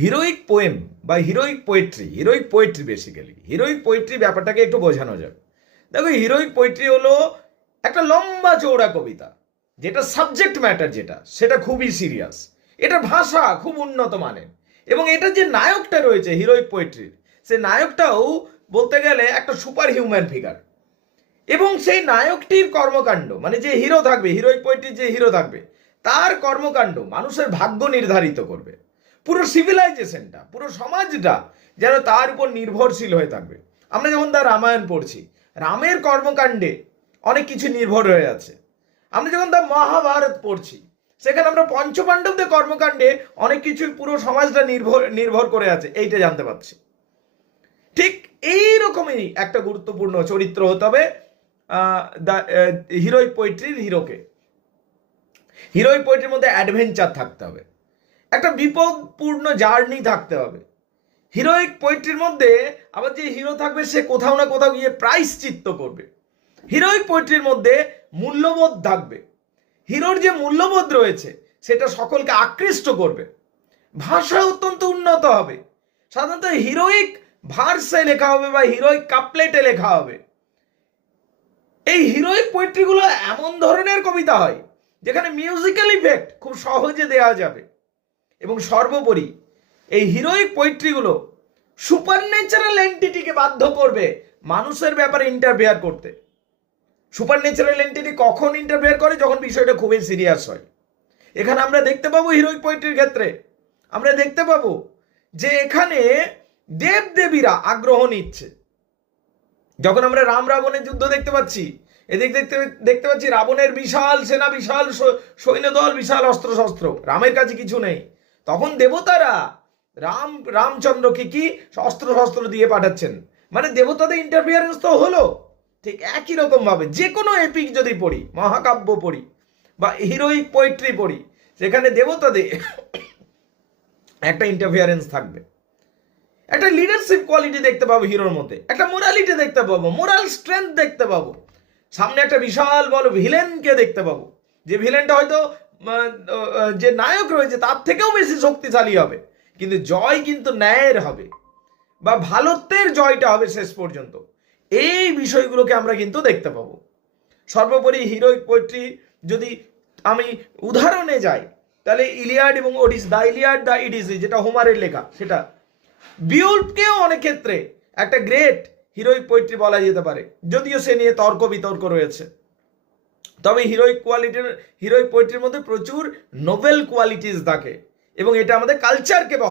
Heroic poem বা heroic poetry basically heroic poetry ব্যাপারটাকে একটু বোঝানো যাবে। দেখো, হিরোইক পোয়েট্রি হলো একটা লম্বা চৌড়া কবিতা, যেটা সাবজেক্ট ম্যাটার সেটা খুবই সিরিয়াস, এটা ভাষা খুব উন্নত মানের, এবং এটা যে নায়কটা রয়েছে হিরোইক পোয়েট্রির, সে নায়কটাও বলতে গেলে একটা সুপার হিউম্যান ফিগার। এবং সেই নায়কটির কর্মকাণ্ড, মানে যে হিরো থাকবে, হিরোইক পোয়েট্রির যে হিরো থাকবে, তার কর্মকাণ্ড মানুষের ভাগ্য নির্ধারিত করবে। পুরো সিভিলাইজেশনটা, পুরো সমাজটা যেন তার উপর নির্ভরশীল হয়ে থাকবে। আমরা যখন তার রামায়ণ পড়ছি, রামের কর্মকাণ্ডে অনেক কিছু নির্ভর হয়ে আছে। আমরা যখন তার মহাভারত পড়ছি, সেখানে আমরা পঞ্চপাণ্ডবদের কর্মকাণ্ডে অনেক কিছু, পুরো সমাজটা নির্ভর করে আছে, এইটা জানতে পারছি। ঠিক এইরকমই একটা গুরুত্বপূর্ণ চরিত্র হতে হবে হিরোইক পোয়েট্রির হিরোকে। হিরোইক পোয়েট্রির মধ্যে অ্যাডভেঞ্চার থাকতে হবে, একটা বিপদপূর্ণ জার্নি থাকতে হবে। হিরোইক পোয়েট্রির মধ্যে আবার যে হিরো থাকবে, সে কোথাও না কোথাও গিয়ে প্রায়শ্চিত্ত করবে। হিরোইক পোয়েট্রির মধ্যে মূল্যবোধ থাকবে, হিরোর যে মূল্যবোধ রয়েছে সেটা সকলকে আকৃষ্ট করবে। ভাষা অত্যন্ত উন্নত হবে, সাধারণত হিরোইক ভার্সে লেখা হবে বা হিরোইক কাপলেটে লেখা হবে। এই হিরোইক পোয়েট্রিগুলো এমন ধরনের কবিতা হয় যেখানে মিউজিক্যাল ইফেক্ট খুব সহজে দেওয়া যাবে, এবং সর্বোপরি এই হিরোইক পোয়েট্রিগুলো সুপারন্যাচারাল এন্টিটিকে বাধ্য করবে মানুষের ব্যাপারে ইন্টারফেয়ার করতে। সুপারন্যাচারাল এন্টিটি কখন ইন্টারফেয়ার করে? যখন বিষয়টা খুবই সিরিয়াস হয়। এখানে আমরা দেখতে পাবো হিরোইক পোয়েট্রির ক্ষেত্রে আমরা দেখতে পাবো যে এখানে দেবদেবীরা আগ্রহ নিচ্ছে। যখন আমরা রাম রাবণের যুদ্ধ দেখতে পাচ্ছি, এদিক দেখতে পাচ্ছি রাবণের বিশাল সেনা, বিশাল সৈন্যদল, বিশাল অস্ত্রশস্ত্র, রামের কাছে কিছু নেই। তখন দেবতারা রামচন্দ্রকে কি অস্ত্রশস্ত্র দিয়ে পাঠাচ্ছেন, মানে দেবতাদের ইন্টারফিয়ারেন্স তো হলো। ঠিক একই রকম ভাবে যে কোনো এপিক যদি পড়ি, মহাকাব্য পড়ি বা হিরোইক পোয়েট্রি পড়ি, সেখানে দেবতাদের একটা ইন্টারফিয়ারেন্স থাকবে। একটা লিডারশিপ কোয়ালিটি দেখতে পাবো হিরোর মধ্যে, একটা মোরালিটি দেখতে পাবো, মোরাল স্ট্রেংথ দেখতে পাবো। সামনে একটা বিশাল বড় ভিলেনকে দেখতে পাবো, যে ভিলেনটা হয়তো যে নায়ক রয়েছে তার থেকেও বেশি শক্তিশালী হবে, কিন্তু জয় কিন্তু ন্যায়ের হবে বা ভালোত্বের জয়টা হবে শেষ পর্যন্ত। এই বিষয়গুলোকে আমরা কিন্তু দেখতে পাবো। সর্বোপরি হিরোইক পোয়েট্রি যদি আমি উদাহরণে যাই, তাহলে ইলিয়াড এবং ওডিসি, দ্য ইলিয়াড দ্য ইডিসি, যেটা হোমারের লেখা, সেটা বিউল্ফকেও অনেক ক্ষেত্রে একটা গ্রেট হিরোইক পোয়েট্রি বলা যেতে পারে, যদিও সে নিয়ে তর্ক বিতর্ক রয়েছে। তবে হিরোইক পোয়েট্রির মধ্যে প্রচুর নোবেল কোয়ালিটিস থাকে, এবং এটা আমাদের কালচারকে